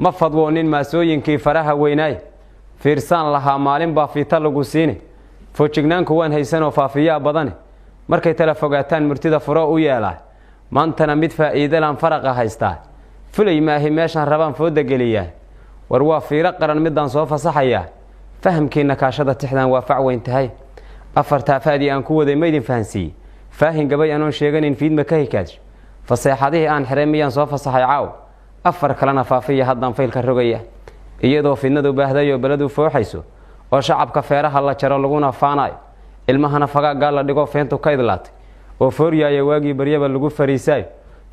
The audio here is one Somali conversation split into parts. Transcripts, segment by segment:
ما فضوونين maasooyinkii faraha weynaay fiirsan lahaa maalin baa fiita lagu siine foojignaanku waan haysan oo faafiyaa badan markay tala fogaataan murtida furo u yeelaa maantana mid faa'iido laan faraqa haystaa fulay maahi meeshan rabaan fooda geliyaa war waa fiiro qaran midaan soo fasaxaya fahamkiina kaashada tixdan waa fac weyn tahay afarta faadi aan ku waday meedin fahansi faahin gabay aan sheeganin fiidma ka hikaaj fasaxadii aan xirmiyaan soo fasaxay caaw afar kalena faafiya haddaan faylka rogaya iyadoo fidnadu baahdayo baladu fooxayso oo shacabka feeraha la jaro laguna faanay ilmahana fagaaga la dhigo feento ka idlaatay oo fooriyay waagi baryaba lagu fariisay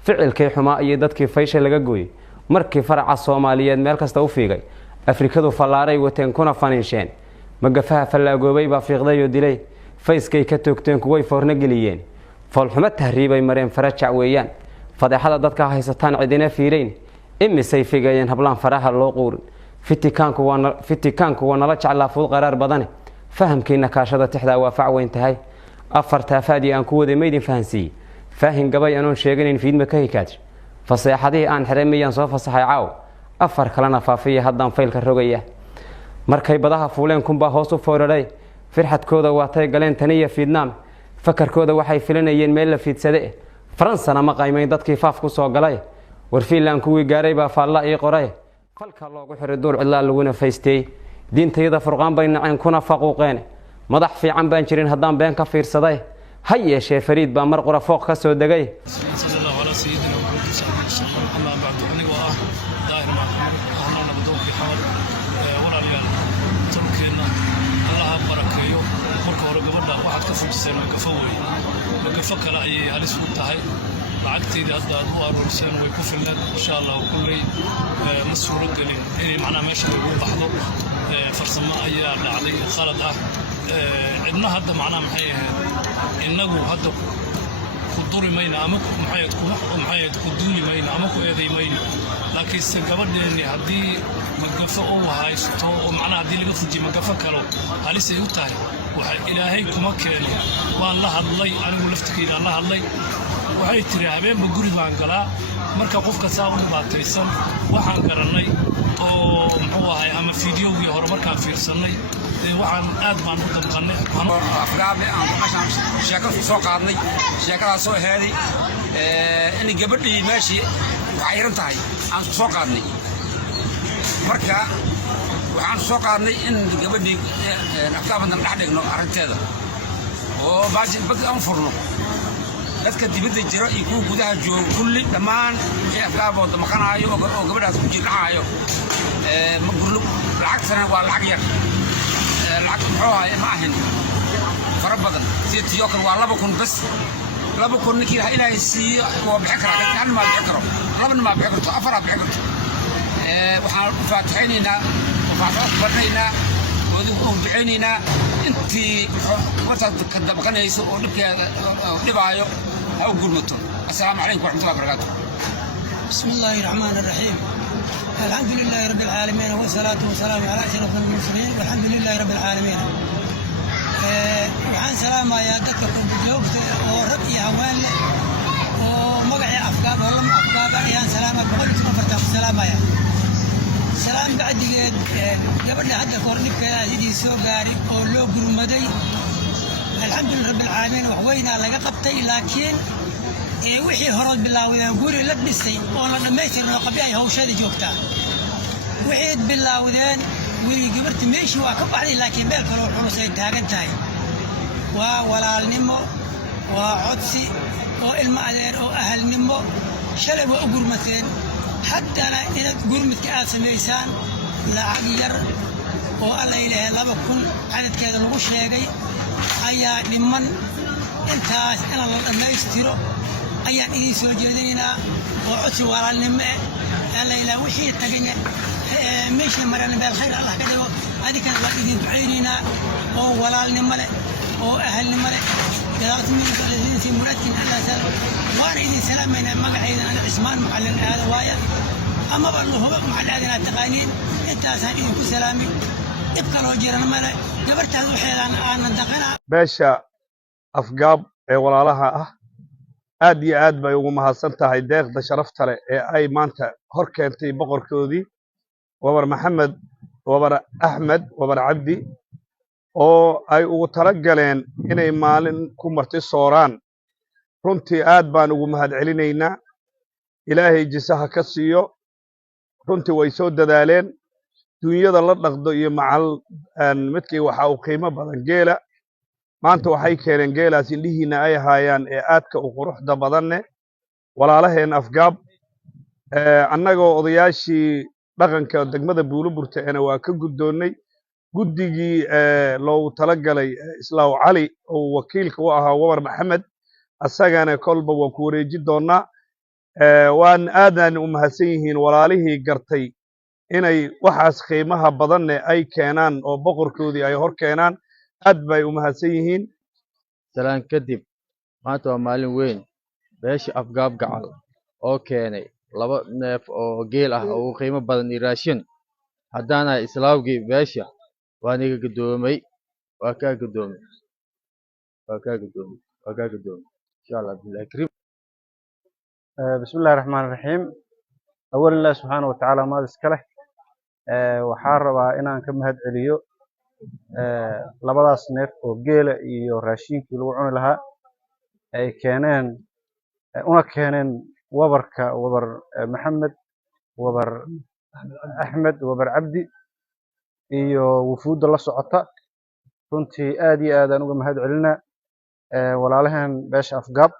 ficilkay xumaa iyo dadkii faysha laga gooyay markii faraca Soomaaliyeed meel kasta u fiigay Afrikadu falaaray wateen kuna faniisheen magafaha falaagoobay baa fiiqday oo dilay fayskay ka toogteen kuway foorna geliyeen falxuma tahriibay mareen farajac weeyaan fadeexada dadka haysataan cidina fiireyn imisay fiigayeen hablaan faraha loo quurin fitikaanku wana la jeclaa fuud qaraar badan fahamkiina kaashada tixda waa fac weyn tahay afarta faadi aan ku waday meedin fahansi faahin gabay aan sheeganin fiidma ka hikaaj fasaxadii aan xirmiyaan soo fasaxay caaw afar kalena faafiya haddaan faylka rogaya markay badaha fuuleen kunba hoos u fooraray firxadkooda waatay galeen taniya Vietnam fakarkooda waxay filanayeen meel la fiidsade Faransana ma qaymeyn dadkii faaf ku soo galay war Finland kuwii gaaray baa faalla ii qoray falka loogu xiray duur cidla laguna faystay diintayda furqaan bay naceen kuna faquuqeen madax fiican baan jirin haddaan been ka fiirsaday hay yeeshee Fariid baa mar qura fooq ka soo dagay فكر أي هل سوت هاي لعقتي ده أدوار ورسان ويكفلنا إن شاء الله وكل مسؤول قليل إيه معنا ماشي بحضر فرسمة أي على خالد عندنا هذا معنا محيه إنه هذا قدور مينا أمك محيط قدوني مينا أمك هذه مينا لكن السجابر دي هدي مقفة أو هاي ستو ومعنا هدي اللي بتجي مقفة كلو هل سيوتها إلهي كما كان والله الله أنا ولفتكين الله الله وهاي ترى عبين بقولي بانقلا مركب قفك ساون باتيسن وحن قرني أو هو هاي أما فيديو ويهور مركب فيرسني وحن أدمان بدم قني أفراد عشان شكل سوق عندي شكل سوق هذه إني قبل لي ماشي وعيرن تاعي عن سوق عندي مركب waxaan soo qaadnay in gabadhii afkaaban dhax dhigno arinteeda oo baasi bad aan furno dadka dibadda jira iyo kuwa gudaha jooga kulli dhamaan afkaabooda maqanaayo oo gabadhaas ku jirnaayo ma gurlo lacagtana waa lacag yar lacag muxuu ahay ma ahin fara badan si tiyo kale waa 2,000 bas 2,000 ninkii inay siiyo oo bixin kara kan ma bixin karo labana ma bixin karto afar bixin karto waxaan faataxaynaynaa برينا وذوقهم بعيننا أنتي وقت كذب كان يسوق لبعايو أو قرمتون السلام عليكم ورحمة الله وبركاته. بسم الله الرحمن الرحيم. الحمد لله رب العالمين والصلاة والسلام على أشرف المرسلين والحمد لله رب العالمين. وعن سلام يا دكتور بجوبت وربي هوان ومقعي أفكار والله أفكار يا سلامة بقول لكم فتح السلام يا. سلام بعد قبل حتى كورنيك هذه سوق غاري أو لو قرمدي الحمد لله رب العالمين وحوينا لقى قبتي لكن وحي هرب بالله وإذا نقول لبسي والله لما يصير نقبيها هو شادي جوكتا وحيد بالله وذن وقبرت ماشي وأكب عليه لكن بالك روح ورسي تاجنتاي ولا النمو وعدسي والمعذر وأهل النمو شلب وقرمتين حتى أنا إذا قرمت كأس ميسان لا عقير والله إله لا بكون عدد كذا الوش يجي أيا نمن أنت أنا الله يستيرو أيا إذا سوجدينا وعدسي ولا النمو الله إله وشي تجينا ماشي مرنا بالخير الله كذا هذه كذا إذا بعيننا ولا النمو وأهل النمو قالت من الذين في مرتين على سلام وأنا إذا سلامنا مقعد أنا عثمان معلم هذا وايد أما بالله هو معلم هذا التقانين أنت سالين بسلامي يبقى روجرنا ملا قبرت هذا الحيل أنا دقنا باشا أفقاب ولا لها آد بيوم ما حصلت هاي داق ده شرفت له أي مانتا هركنتي بقر كودي wabar maxamed wabar axmed wabar cabdi oo ay ugu tala galeen inay maalin ku marti sooraan runtii aad baan ugu mahadcelinaynaa ilaahay jisaha ka siiyo runtii way soo dadaaleen dunyada la dhaqdo iyo macal midkii waxa uu qiimo badan geela maanta waxay keeneen geelaas indhihiina ay haayaan ee aadka u quruxda badanne walaalaheen afgaab annagoo odayaashii dhaqanka degmada buuloburta ena waa ka guddoonnay guddigii loogu talagalay islaaw cali oo wakiilka u ahaa wabar maxamed asagana kolba waan ku wareeji doonnaa waan aadaan u mahadsan yihiin walaalihii gartay inay waxaas qiimaha badanne ay keenaan oo boqorkoodii ay hor keenaan aad bay u mahadsan yihiin salaan kadib maanta waa maalin weyn beesha afgaab gacal oo keenay 2 neef oo geel ah oo qiimo badan iyo raashin haddaana islaawgii beesha waan iga gudoomay waa ka gudoomay insha Allah billahi karim بسم الله الرحمن الرحيم أولا الله سبحانه وتعالى ما ذكره وحارب إن كم هاد عليو لبضاس نيف وجيل يراشين كيلوعون لها أي كانن أنا كانن وبر محمد وبر أحمد وبر عبدي وفود الله سعطاء كنت آدي آدان وكم هاد علنا ولا لهم باش أفقاب